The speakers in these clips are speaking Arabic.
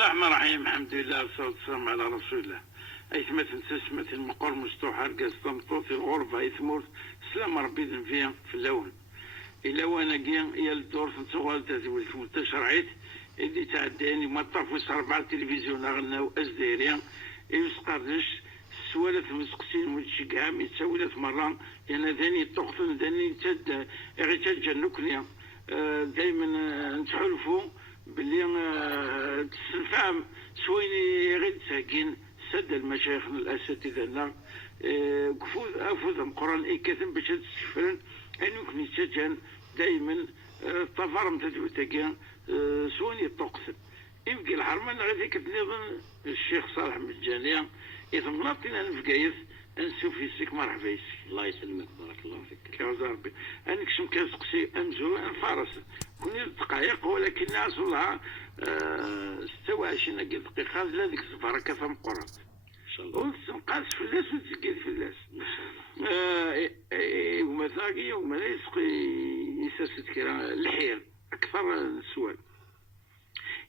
الله الرحمن الرحيم. الحمد لله والصلاة والسلام على رسول الله. أيثمة تسمة المقر مستوحى القاس طمطوطي الغرفة يثمر سلام ربي ذن فيها في اللون إلا وانا قيان إيا الدور سنتوغال تاتي والكم تشرعيت إدي تعداني ما طافوس 4 تلفزيون أغناو أزديريان يسقردش سوالة مسقسين والشقام يتسولت مرة لأن ذاني التقطن ذاني تد غي تجنكني دايما نتحلفوا باللي تسنفهم سويني غير ساكين سد المشايخ الاساتذه لنا كفوز افوز القران كثم باش تسفرن انو كني تجان دائما طفرم تدوتاكا سويني الطقس يبقى الحرمان غادي كتنظن الشيخ صالح مجاني يضمنطينا نفقايث نشوف يسيك مرحبا يسيك. الله يسلمك بارك الله فيك. كاوز ربي انا كشم كنسقسي امزو انفارس كوني دقائق ولكن الناس والله 26 دقيقه لا ديك البركه ثم قرات ان شاء الله ونقاس فلاس وتسكيت فلاس وما ثاقي وما لا يسقي يساسد كرا الحير اكثر السؤال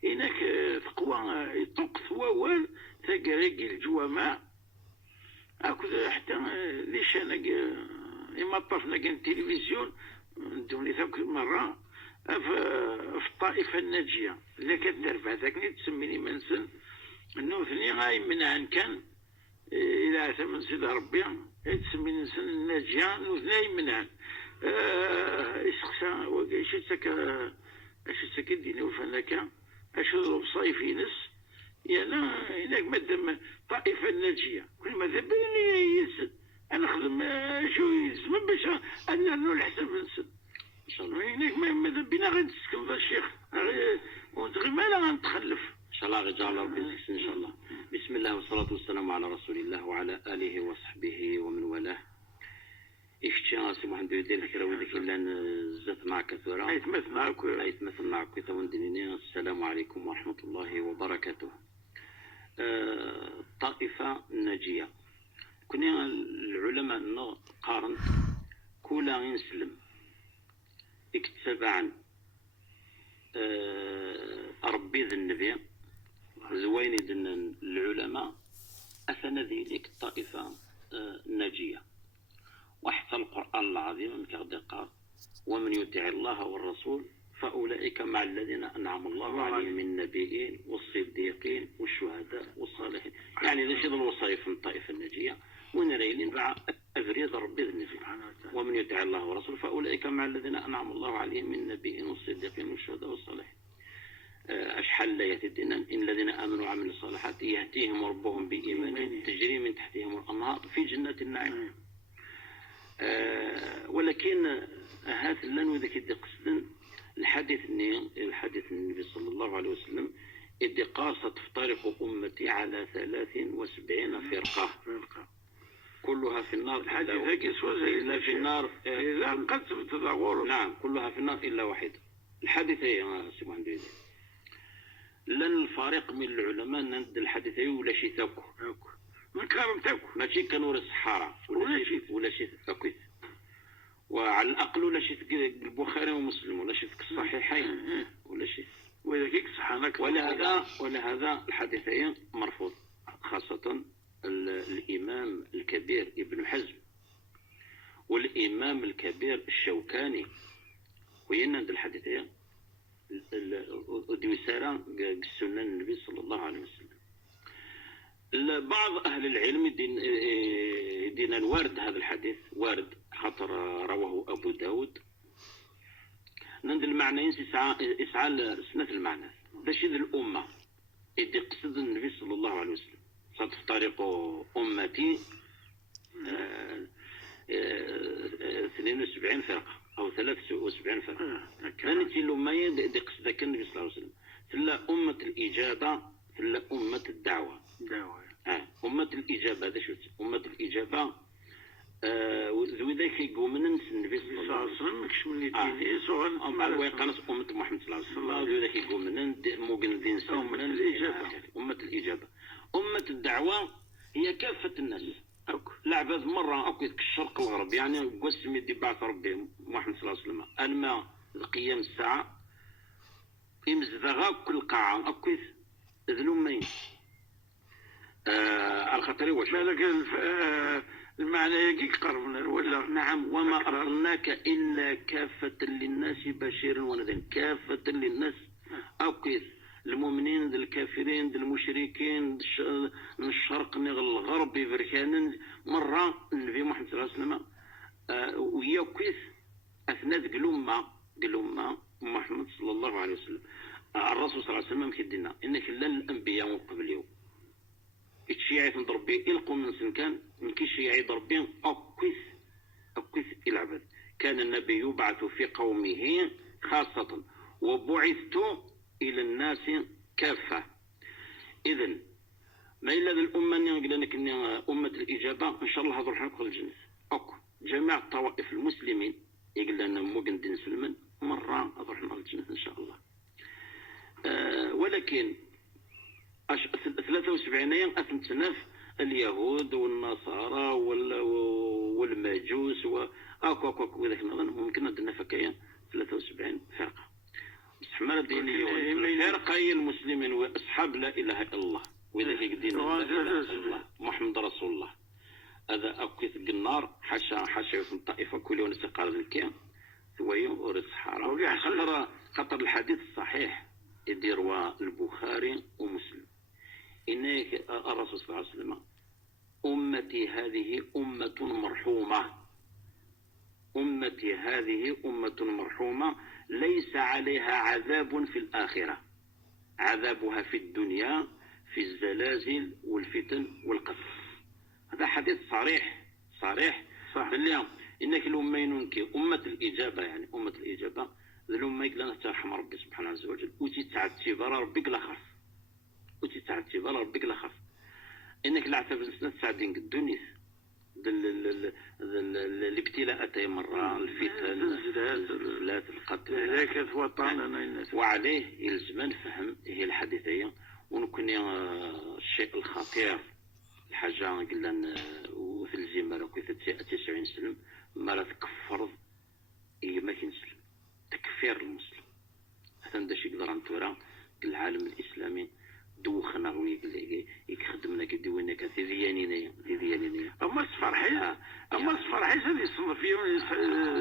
هناك تقوى يطقس ووال تاقراقي الجوامع أكو حتى ليش أنا إما طفنا كان التلفزيون دوني ذاك مرة في الطائفة الناجية اللي كتدار بعدك تسميني منسن إنه ثني غاي منعن كان إلى أتى من سيد ربي تسميني نسن الناجية إنه ثني منعن إسقسا وإيش تسكا ديني وفنكا أشهر بصيفي نس يانا هناك مادام طائفة الناجية كل ما ذبيني يسد أنا نخدم شو يسمى باش أنا نحسب نسد ان شاء الله. هناك ما ذبينا غير نسكن ذا الشيخ ونتغي ما لا غنتخلف ان شاء الله غيجعل ربي يسكن ان شاء الله. بسم الله والصلاة والسلام على رسول الله وعلى آله وصحبه ومن والاه. إفتشان سي محمد يدير الكراوي ذيك إلا زات معك كثيرا أيتمثل معك كثيرا. السلام عليكم ورحمة الله وبركاته. الطائفة الناجية كنا العلماء قارن كولا ينسلم اكتسب عن ربي ذي النبي زويني ذن العلماء أثنى ذلك الطائفة الناجية وحفظ القرآن العظيم من كغدقار ومن يطع الله والرسول فأولئك مع الذين أنعم الله عليهم من النبيين والصديقين والشهداء والصالحين. يعني ذا شيء الوصايف من الطائفة الناجية ونريلين بع أفريد ربي النبي ومن يطع الله والرسول فأولئك مع الذين أنعم الله عليهم من النبيين والصديقين والشهداء والصالحين. أشحال لا يهتدين إن الذين آمنوا وعملوا الصالحات يهديهم ربهم بإيمان تجري من تحتهم الأنهار في جنات النعيم. ولكن هذا لن ذاك يدي قصدا الحديث النبي صلى الله عليه وسلم إذ قاص تفترق أمتي على 73 فرقة كلها في النار. الحديث هيك إلا في النار إذا قد تدغور. نعم كلها في النار إلا واحد. الحديث هي سي محمد لن الفريق من العلماء ند الحديث ولا شي تاكو من كرم تاكو ماشي كانوا الصحارى ولا شي تاكو وعلى الأقل ولا شي البخاري ومسلم ولا شي في الصحيحين ولا شي وذاك صحانك. ولهذا الحديثين مرفوض خاصة الإمام الكبير ابن حزم والإمام الكبير الشوكاني وينند الحديثين وديسارا السنن النبي صلى الله عليه وسلم. بعض أهل العلم دين الوارد هذا الحديث وارد خاطر رواه أبو داود نند المعنى إسعى سنة المعنى باش الأمة إذ قصد النبي صلى الله عليه وسلم ستفترق أمتي 72 فرقة أو 73 فرقة. كانت الأمة إذ قصدك النبي صلى الله عليه وسلم تلا أمة الإجابة تلا أمة الدعوة. أمة الإجابة هذا شو أمة الإجابة وذاك يقومن النبي صلى الله عليه وسلم مكشمل الدين سؤال ويقنص أمة محمد صلى الله عليه وسلم وذاك يقومن موجن الدين أمة الإجابة. أمة الدعوة هي كافة الناس العباد مرة أكو الشرق الغرب يعني قسم يدي بعث ربي محمد صلى الله عليه وسلم الماء قيام الساعة يمزدغا كل قاعة أكو ذلومين الخطري واش بالك المعنى يجيك قربنا ولا؟ نعم. وما أرسلناك إلا كافة للناس بشيرا ونذيرا. كافة للناس أو كيف المؤمنين الكافرين المشركين من الشرق الغرب بركان مرة النبي محمد صلى الله عليه وسلم ويا كيف أثناء قلوما محمد صلى الله عليه وسلم الرسول صلى الله عليه وسلم كيدنا إنك لا الأنبياء من قبل يوم الشيعي ربي يلقوا من سنكان من كي الشيعي ربي أو كيف العبد. كان النبي يبعث في قومه خاصة وبعثت إلى الناس كافة. إذن ما إلا ذا الأمة نقول لك إن أمة الإجابة إن شاء الله هذا راح ندخل الجنة. جميع الطوائف المسلمين يقول لنا موجن دين سلمان مرة هذا راح ندخل الجنة إن شاء الله. ولكن 73 أثنتناف اليهود والنصارى والمجوس أكو وذاك نظن ممكن ندنا فكايا 73 فرقة استحمال دينية فرقة المسلمين وأصحاب لا إله إلا الله وذاك الدين الله محمد رسول الله. هذا أكيد النار حاشا يوسم الطائفة كل يوم نسقار الكيان ثويا ورز حرام خطر الحديث الصحيح يدير البخاري ومسلم إنك الرسول صلى الله عليه وسلم أمتي هذه أمة مرحومة. أمتي هذه أمة مرحومة ليس عليها عذاب في الآخرة. عذابها في الدنيا في الزلازل والفتن والقتل. هذا حديث صريح اليوم إنك الأمة ينونكي أمة الإجابة يعني أمة الإجابة الأمة يقول ترحم ربي سبحانه عز وجل وتتعد تبارا ربك لا خاف وتتعد تبارا ربك لا خاف إنك لا تعتبر سنة سعدين الدنيا الابتلاءات مرة الفتن الزلزالات القتل هذاك وطننا وعليه يلزم نفهم هي الحديثية ونكون الشيء الخطير الحاجة قلنا وفي الزمارة كيف 90 سلم مرة تكفرض ما كنسلم تكفير المسلم هذا دا شي يقدر نتورا العالم الإسلامي دوخنا ويخدمنا كديونا كثيريانين أما الصفرحي هذه الصنفية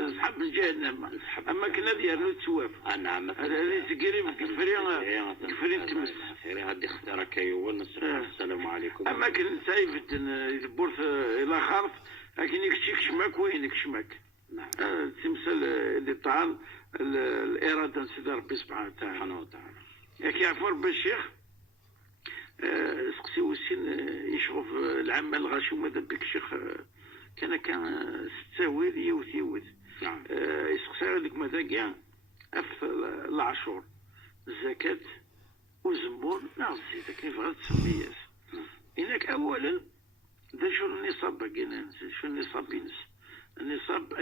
أصحاب من جهنم أما كنا ديالنا تسواف نعم هذه تقريبا كفرين تمس هذه اختارة كيوان السلام عليكم. أما كنا سايفة البورث إلى خارف لكن يكشيك شماك وينك شماك. نعم تمثل اللي طعن الإرادة سيدي ربي سبحانه وتعالى ياك يعفو ربي الشيخ سقسي وسين يشغف العمل الغاشي وما دبك الشيخ كان ستاويل يوثيوث. نعم يسقسي هذيك ماذا كاع أف العشور الزكاة والزنبون نعم زيدا كيف غتسمياس إنك أولا دا شو النصاب باقينا شو النصاب ينس النصاب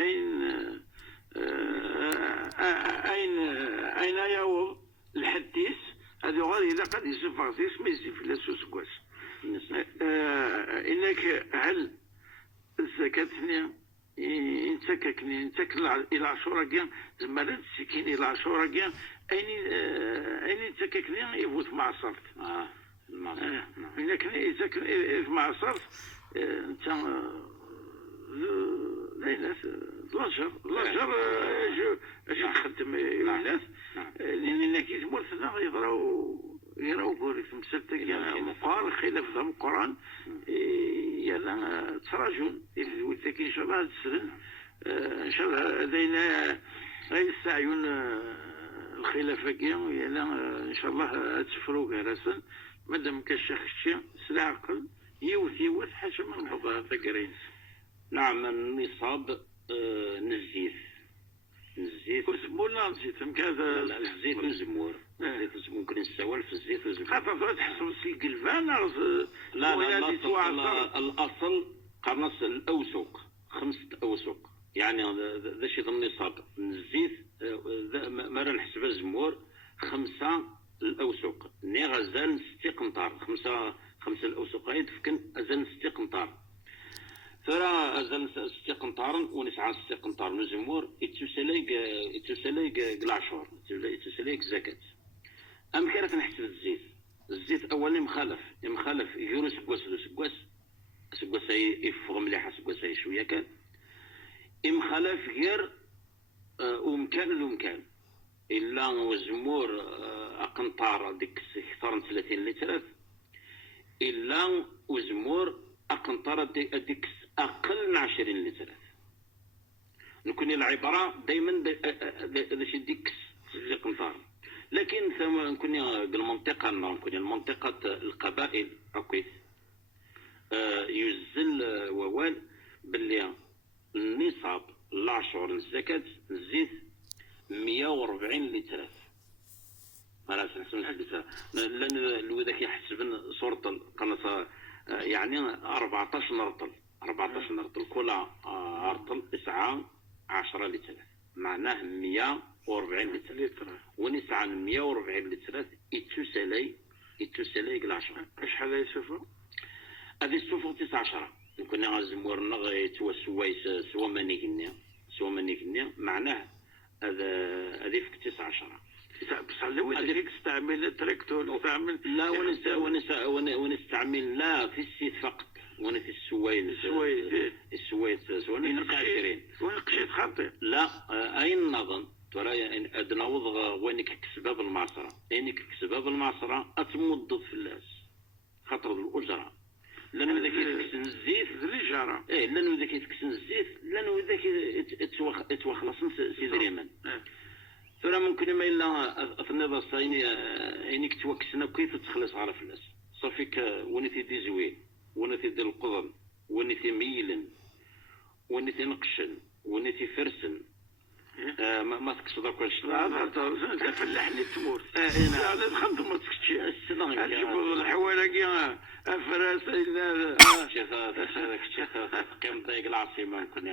أين يعوض الحديث هذا غادي إذا قد يزف غاديس ما يزف لا سوسكواس. إنك هل الزكاة ينتك إلى عشورة كان زمالات السكين إلى عشورة كان أين ينتككني يفوت مع صرت. إنك إذا كان مع صرت أنت لا لاجر اش نخدم الناس لان كي تمرثنا يراو بوريك مسلتك يا مقار خلاف ذا القران يلا تراجل ولتك ان شاء الله تسرن ان شاء الله لدينا غير السعيون الخلافه كيا يلا ان شاء الله تفروا راسا مادام كشخ الشيء سلا عقل يوث حاجه من الحضاره تقرين. نعم النصاب نزيف وزمورنا نزيف كذا الزيت وزمور الزيت وزمور ممكن نسوال في الزيت وزمور خاطر تحسب سلك الفان لا الأصل قرنص الأوسق 5 أوسق يعني ذا شيء النصاب نزيف مرة نحسب الزمور 5 الأوسق ني غزال 6 قنطار 5 الأوسق يدفكن أزال 6 قنطار ترى أزال 6 قنطار ونسعى 6 قنطار من الزمور يتسليق العشور يتسليق زكاة. أم كانت نحسب الزيت الزيت أولا مخالف يجورو سكواس يفغ مليح سكواس شوية كان مخالف غير ومكان إلا وزمور أقنطار ديك أكثر من 30 لتر إلا وزمور أقنطار ديك أقل من 20 لتر. نكون العبارة دائما باش ديك قنطار. لكن ثم نكون المنطقة نكون المنطقة القبائل أكويس يزل ووال باللي النصاب العشر الزكاة الزيت 140 لتر. أنا سنحسب الحدث لأن الوذاك يحسب صورة القناة يعني 14 نرطل كل عرطل 10 لتر معناه 140 لتر ونسعى 140 لتر يتسالي العشرة. شحال يسوفوا؟ هذه السوفو 19 كنا زمور نغ سويس سوا مانيكني معناه هذا فيك 19 بصح لو هذيك تستعمل التراكتور تستعمل لا ونستعمل لا في السيت فقط وانا في السويد سواء ونقشيت خاطئ لا اين نظن ترى ادنا وضغ وينك كسباب المعصره اتمض في الناس خاطر الاجره لانه ذاك يتكسن الزيت الاجاره لانه ذاك يتكسن الزيت لانه ذاك يتوخلص سيدي ريمان ترى ممكن ما الا النظام الصيني عينيك توكسنا كيف تخلص على فلاس صافيك ونتي دي زوين ونتي دي القضم ونتي ميلن ونتي نقشن ونتي فرسن ما تقصد هكا الشيء هذا فلاحني تموت لا تخدم ما تكشي تجيبوا الحواله افراس الى كم ضيق العاصمه ممكن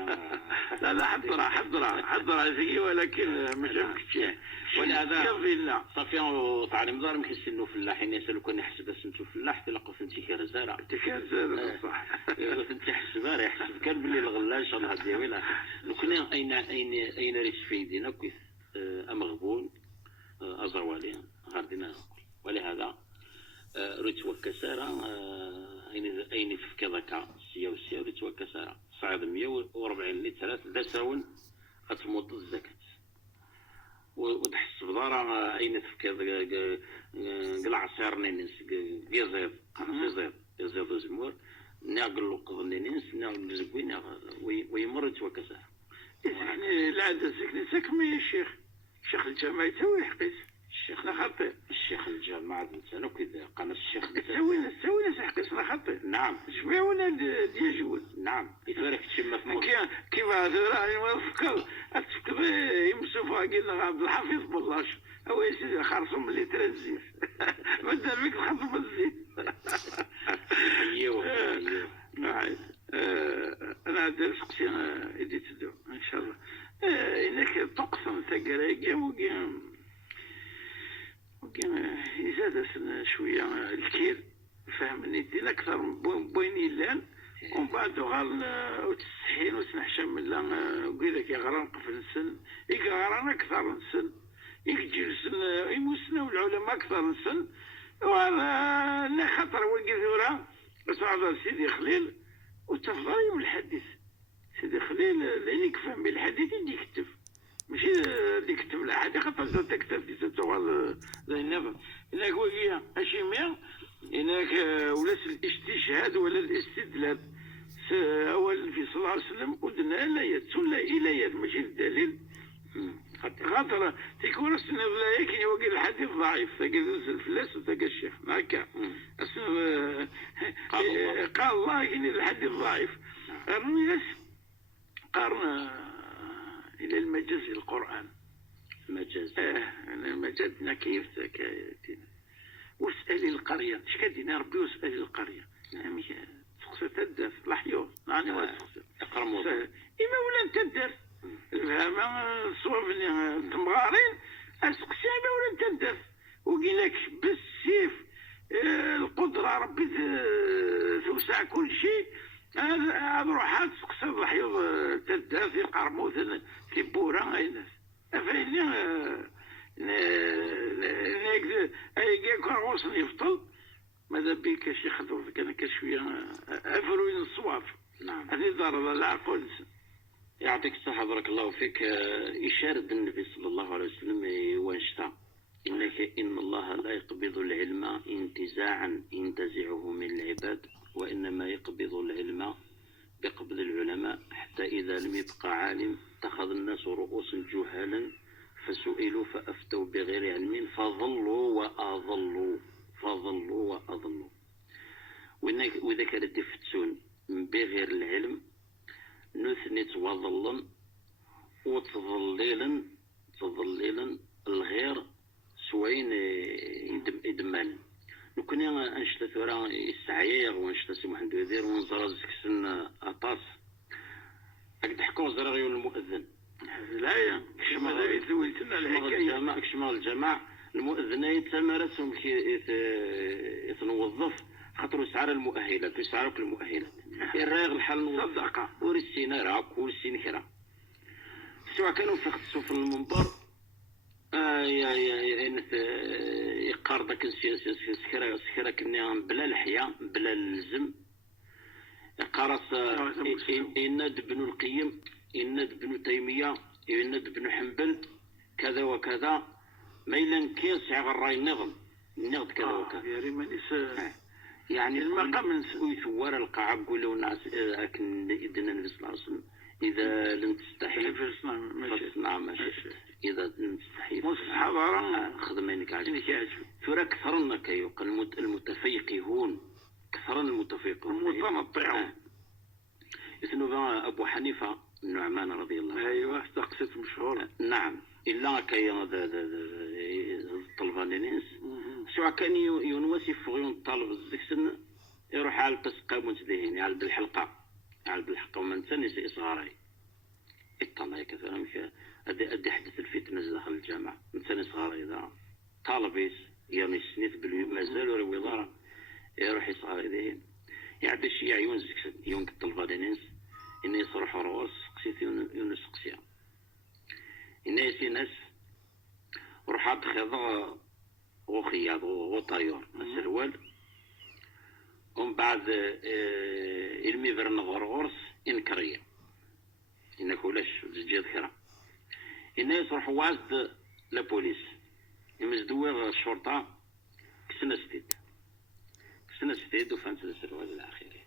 لا حضره زي ولكن مش مكشي ولهذا صافي تعلم دار مكسل انه فلاحين يسالوا كون يحسب اسمتو فلاح تلقوا فنتي كرزاره صح فنتي حسبها يحسب كان باللي الغلا ان شاء الله ديالها كنا اين ريش فيدينا كيف امغبون ازروالين غاردنا ولهذا ريت وكساره اين في كذاك سيا ريت وكساره صعد 140 لتر دساون اتموت الزكاه وتحس بدارة اين في كذا قلع سارنين يزيد زمور ناقل له قضنينس ناقل زكوين ويمر وكساره يعني العادة سكمي الشيخ الجامعي توي حقيس الشيخ خطير الشيخ الجامعة نسانو كذا قال الشيخ سوينا حقيس خطير نعم شبيه ولا ديجوز نعم يفرق تشم في موت كيما راني ما تفكر يمسوفها قلنا عبد الحفيظ بلاش هو يا سيدي خرصهم اللي ترزيف ماذا بك تخدم الزيت ايوه انا درس قسي ايدي تدو ان شاء الله انك تقسم ثقراقي وقيم يزاد شويه الكير فهمني دينا اكثر بويني لان ومن بعد غال وتستحين وتنحشم من لان وكذاك يغران قفل السن يغران اكثر السن يجلس يموسنا والعلماء اكثر السن وهذا خطر والقذوره بس هذا سيدي خليل وتفضل يوم الحديث سيدي خليل لانك فهم بالحديث اللي يكتب ماشي اللي يكتب الحديث خاطر تكتب في تتوغل زي النظر هناك وقيا هاشمية هناك ولا الاستشهاد ولا الاستدلال اول في صلى الله عليه وسلم قلنا الايات ولا الايات ماشي الدليل خاطر تيكون السنة لا يمكن يوقع الحديث ضعيف تلقى الفلاس وتلقى الشيخ هكا قال الله ان الحديث ضعيف الناس قارن الى المجاز القرآن مجاز المجاز كيف واسألي القرية اش كدينا ربي واسألي القرية تقصد تدرس لحيوط يعني واسقسي اقرا موضوع إما ولا تدرس الفهمة صوف تمغارين اسقسي إما ولا تدرس وقيلك بالسيف القدرة ربي توسع كل شيء هذا روحات تقصد لحيوط تدرس في قرموث في بورا هاي الناس فإني أي كان غوصن يفضل ماذا بيك شيخ خطوة كان كشوية أفروين الصواف. نعم. هذه ضرر لا عقول. يعطيك الصحة بارك الله فيك. إشارة النبي صلى الله عليه وسلم وانشتا إن الله لا يقبض العلم انتزاعا ينتزعه من العباد، وإنما يقبض العلم بقبض العلماء، حتى إذا لم يبقى عالم اتخذ الناس رؤوسا جهالا فسئلوا فأفتوا بغير علم فضلوا وأضلوا. وإذا كانت يفتسون بغير العلم نثنت وظلا وتظليلا الغير سوين يدمان. نكون انشتا ثورا السعير وانشتا سي محمد وزير ونزرز كسن اطاس اكد حكوا زراغي المؤذن لا يا كشما يثولتنا الحكايه كشما الجماعه المؤذنين تمارسهم يتنوظف خاطر سعر المؤهلات ويسعروا المؤهلات الراغ الحل صدقه ورسينا راك ورسينا كرا سواء كانوا في المنبر يقار داك سكرا كنا بلا لحية بلا اللزم قارص إند بن القيم إند بن تيمية إند بن حنبل كذا وكذا ميلا كيس الراي النظم كذا وكذا يا ريمانيس يعني المقام ويثور القاعة قولوا الناس لكن إذن النبي صلى الله عليه وسلم إذا لم تستحي فاصنع ما شئت إذا لم تستحي حضارة خدمينك عجب ثورة كثرنا كيوق المتفيقهون المتنطعون إثنو أبو حنيفة النعمان رضي الله عنه. أيوة تقصد مشهور. نعم إلا كي الطلبانينيس سواء كان ينوسي فغيون الطالب الزكسن يروح على التسقى منتدهين على بالحلقة ومن تنسي إصغاري اطلع كثيرا مش أدي حدث الفتنة داخل الجامعة من تنسي إصغاري إذا طالبيس يعني سنيت بالمازال ولا وزارة يروح يصغاري ذهين يعد الشيع يون الطلبانينيس إنه يصرح رواس قسيت يونس قسيا إنه يسي ناس روح عاد خيضا وخياض وطيور السروال ومن بعد علمي برنا غرغرس إنكرية إنك ولاش زجاج خيرا إنه يصرح وعد لبوليس يمزدوه الشرطة كسنا ستيد وفانت السروال الأخيري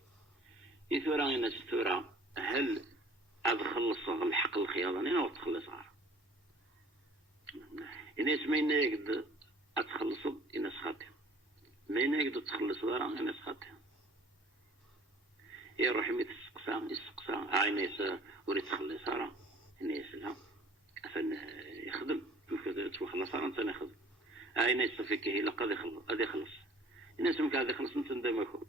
يثورا إن ستورا هل أدخلص الحق الخياضانين أو تخلصها الناس ما ينقد أتخلص الناس خاطئ ما ينقد تخلص دارا الناس خاطئ يروح يميت يسقسا الناس وريت تخلص راه الناس لا أفن يخدم تخلص راه أنت ناخذ الناس فيك هي لقد يخلص الناس ممكن هذا يخلص أنت ماكو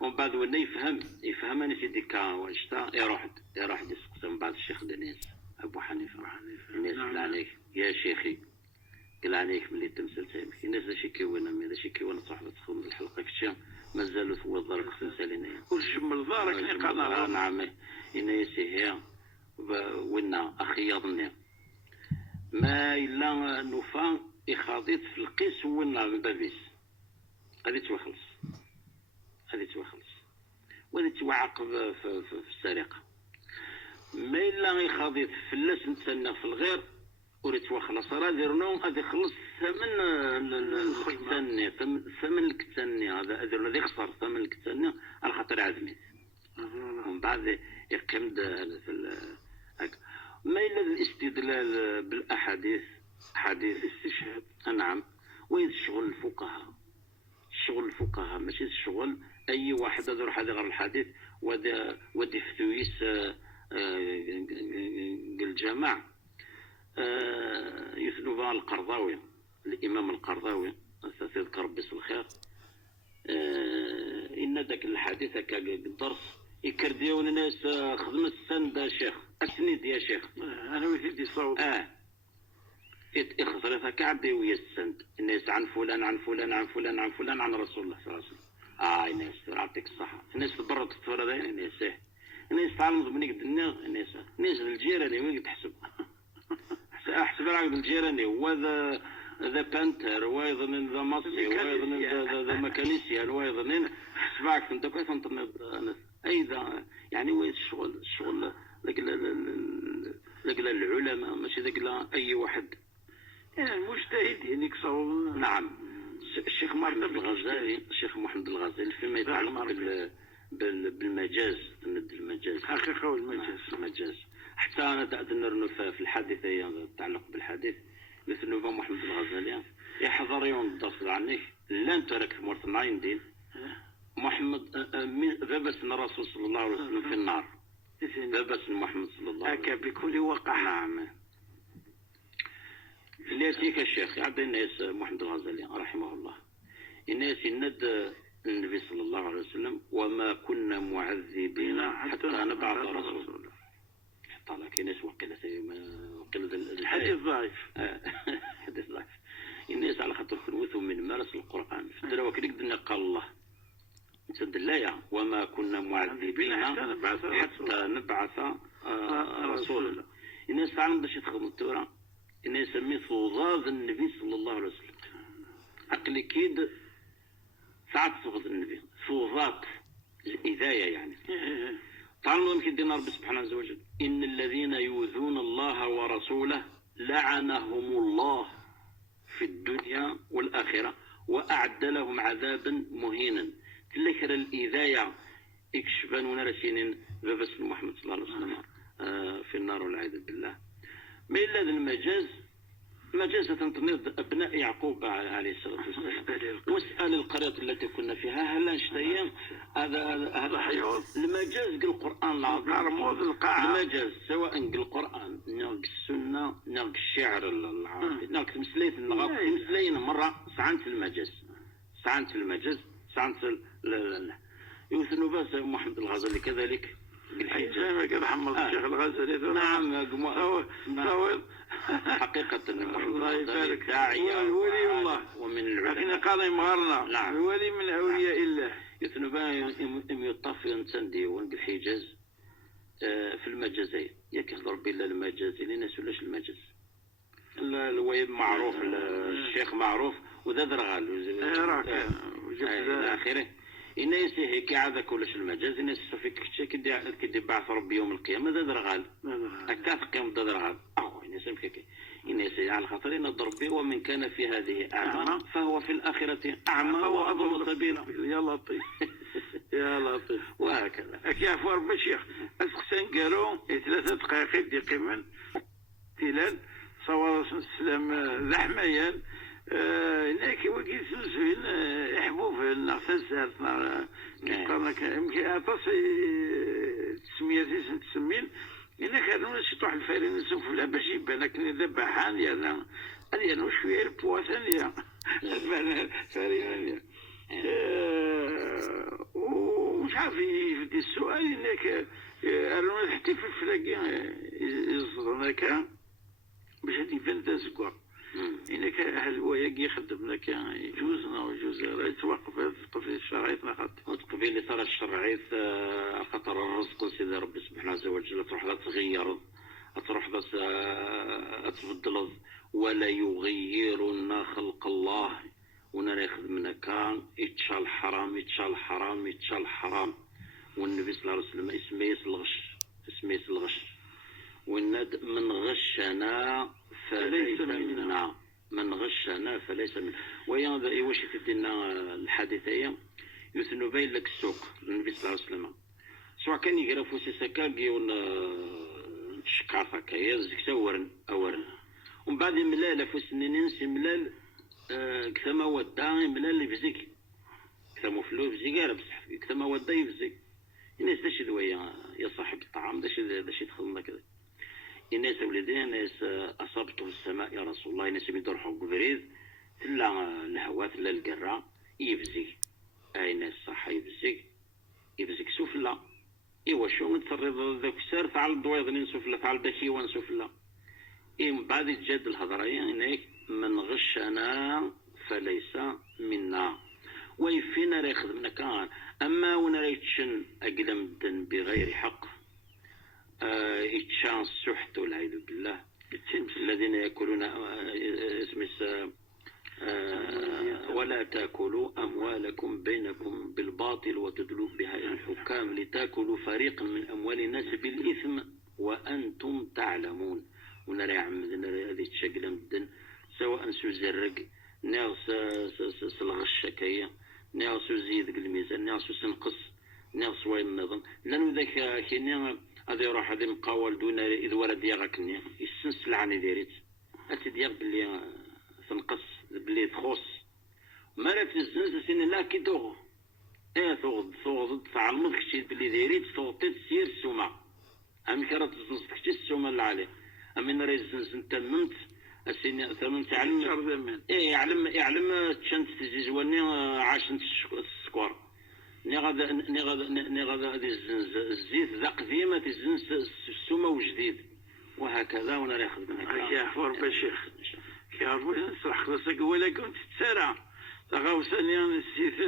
ومن بعد ولا يفهم أنا في ديكا واشتا يروح يسقسا من بعد الشيخ دنيس أبو حنيفة الناس قال عليك يا شيخي قال عليك ملي تمثل تايمك الناس ذا شي وانا صاحبة تخدم الحلقة كشام مازالوا ثوا الدار خصوصا وجمل دارك نقال نعم الناس هي ونا أخيضني ما إلا نوفا إخاضيت في القيس ونا من بابيس هذه توخلص وهذه توعاقب في السرقة ما إلا يخاضيت في اللاس نتسنى في الغير وريت وخلص راه ديرنو غادي يخلص ثمن الكتاني هذا هذا يخسر ثمن الكتاني على خاطر عزميت ومن بعد يقيم في ما إلا الاستدلال بالأحاديث حديث استشهاد نعم وين الشغل الفقهاء ماشي الشغل أي واحد يروح هذا غير الحديث ودي فتويس الجماعة يثنوا القرضاوي الإمام القرضاوي تذكر ربي الخير إن ذاك الحديث كالدرس يكرديون الناس خدمة السند شيخ أسند يا شيخ أنا وثيدي صوت يخسر كعبي ويا السند الناس عن فلان عن رسول الله صلى الله عليه وسلم الناس يعطيك الصحة الناس تبرد تتفرد الناس تعلموا منك الدنيا الناس الجيران وين تحسب احسب العقد الجيراني وذا ذا بانتر وايضا ذا مصري وايضا ذا ميكانيسيان وايضا حسبك انت كيف انت ايضا يعني وين الشغل ذاك العلماء ماشي ذاك اي واحد يعني المجتهد يعني كصوب. نعم. الشيخ محمد الغزالي فيما يتعلق بالمجاز المجاز الحقيقة والمجاز المجاز حتى انا نرنو في الحادثه تتعلق بالحديث مثل نوفا محمد الغزالي يحضر يوم الدرس عنك لا انت راك مرتنا عندي محمد ذبس الرسول صلى الله عليه وسلم في النار ذبس محمد صلى الله عليه وسلم بكل وقع. نعم. ليتيك الشيخ عبد الناس محمد الغزالي رحمه الله الناس يند النبي صلى الله عليه وسلم وما كنا معذبين حتى نبعث رسولا. حتى لكن ناس وقيلة حديث ضعيف حديث ضعيف. الناس على خاطر كنوثوا من مارس القرآن في الدراوة كده قال الله نسد الله وما كنا معذبين حتى نبعث رسولا. الناس تعلم باش يتخدموا التوراة الناس يسميه صوغاز النبي صلى الله عليه وسلم عقلي كيد ساعات صوغاز النبي صوغات الإذاية يعني تعالوا يمكن دينا ربي سبحانه عز وجل إن الذين يؤذون الله ورسوله لعنهم الله في الدنيا والآخرة وأعد لهم عذابا مهينا. تلكر الإذاية يكشفان ونرسين ببس محمد صلى الله عليه وسلم في النار والعياذ بالله. ما إلا هذا المجاز مجازة تنتظر أبناء يعقوب عليه الصلاة والسلام. واسأل القرية التي كنا فيها هل أنشتيا هذا المجاز القرآن العظيم المجاز سواء القرآن ناق السنة ناق الشعر العربي ناق مسلين مرة سعنت المجاز يوثنوا بس محمد الغزالي كذلك زي ما محمد الشيخ الغزالي. نعم حقيقة الله يبارك داعية ولي الله ومن العلماء لكن قال مغارنا. نعم. ولي من أولياء الله يثنوا بان يطفي انسان ديوان بالحجاز في المجازين يكهضر بلا المجاز لناس ولاش المجاز الويب معروف الشيخ معروف وذا درغال الى اخره الناس هيك عاد كلش المجاز الناس فيك كدي بعث ربي يوم القيامه ذا درغال اكاث قيم ذا درغال الناس فيك الناس على خاطر ان ربي ومن كان في هذه اعمى فهو في الاخره اعمى واضل سبيلا. يا لطيف يا لطيف وهكذا كيف ربي الشيخ اسقسان قالوا 3 دقائق دقيقا تلال صور السلام لحميان هناك وقيت نزوين يحبوب النغسل سارتنا يمكن أتصي تسمية تسمين هناك كانوا شطوح الفارين نسوف لا باش يبان لكن ذبحان يعني شوية البواسان فارين ومش عارف يفدي السؤال هناك قالوا حتى في الفلاقي يصدرنا كان باش هادي يبان تازكوا إنك هل وياك يخدمنا كان يجوزنا ويجوز يتوقف هذا القبيل الشرعي خاطر القبيل اللي صار الشرعي خاطر الرزق سيدي ربي سبحانه عز وجل تروح لا تغير تروح بس تبدل ولا يغيرن خلق الله ونرى يخدمنا كان يتشال حرام والنبي صلى الله عليه وسلم اسمه الغش والند من غشنا فليس منا من غشنا فليس منا. ويا واش تدينا الحادثه يثنوا بين لك السوق النبي صلى الله عليه وسلم سواء كان يقرا فوسي سكاكي ولا شكافه كيز كسورن اورن ومن بعد ملال فوس ننسي ملال كما ودا ملال يفزيك كما فلوس زيقاره بصح كما ودا يفزيك الناس داش دويا يا صاحب الطعام داش يدخل كذا الناس ولدين ناس أصابتهم السماء يا رسول الله الناس يدرحوا قبريد تلا الهواء تلا القرة يفزي أي ناس صح يفزيك سفلى إيوا شو نتفرض ذاك السر تعال الضويض سفلى تعال داكيوان سفلى من بعد تجد الهضرية هناك من غشنا فليس منا ويفينا راه يخدمنا كان أما ونريتشن أقدم الدن بغير حق يتشان السحت والعياذ بالله الذين ولا تأكلوا أموالكم بينكم بالباطل وتدلوا بها إلى الحكام لتأكلوا فريقا من أموال الناس بالإثم وأنتم تعلمون. ونرى عمدنا هذه تشكل مدن سواء سوزرق ناس الغش كيا ناس زيد الميزان ناس سنقص ناس وين النظام لأنه ذاك كيني هذا يروح هذا مقاول دون إذ ورد يغاكني يسنس العني ديريت أتدير باللي تنقص باللي تخص مرات الزنز سين لا كي توغ توغ تعلمت كشي باللي ديريت توغطيت سير السومة أمي كرات الزنز كشي السومة اللي عليه أمي نرى الزنز تممت السين تممت يعلم يعلم تشنت تزيزواني عاشنت السكوار نغذا هذه الزنز الزيت ذا قديمة الزنز السومة وجديد وهكذا ونرى ياخذ منها يا أخبر بشيخ كيعرفوا نصرح خلاصك ولا كنت تسارع تغاوسني نسيت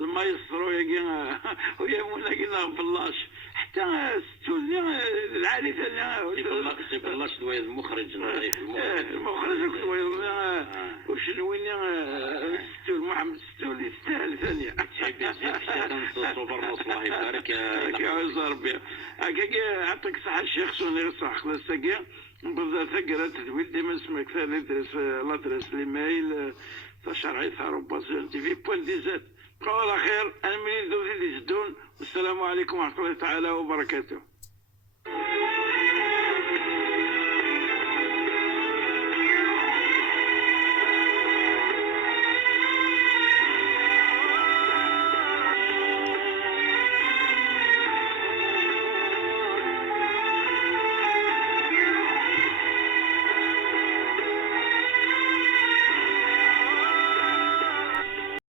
الماء يصرو يا ويا مونا قلنا بلاش حتى ستولي العالي ثاني سيب بلاش دوي المخرج المخرج وشنويني ستول محمد ستول يستاهل ثانية زيد صبر الله يبارك يا عز ربي هكاك يعطيك الصحة الشيخ سوني يصرح خلاصك نبدا ثقرة تدويل ديما اسمك ثاني درس لادرس ليميل تشرعي ثارو باسيون تي بوان دي زاد بقاو على خير انا منين دوزي اللي جدون والسلام عليكم ورحمة الله تعالى وبركاته.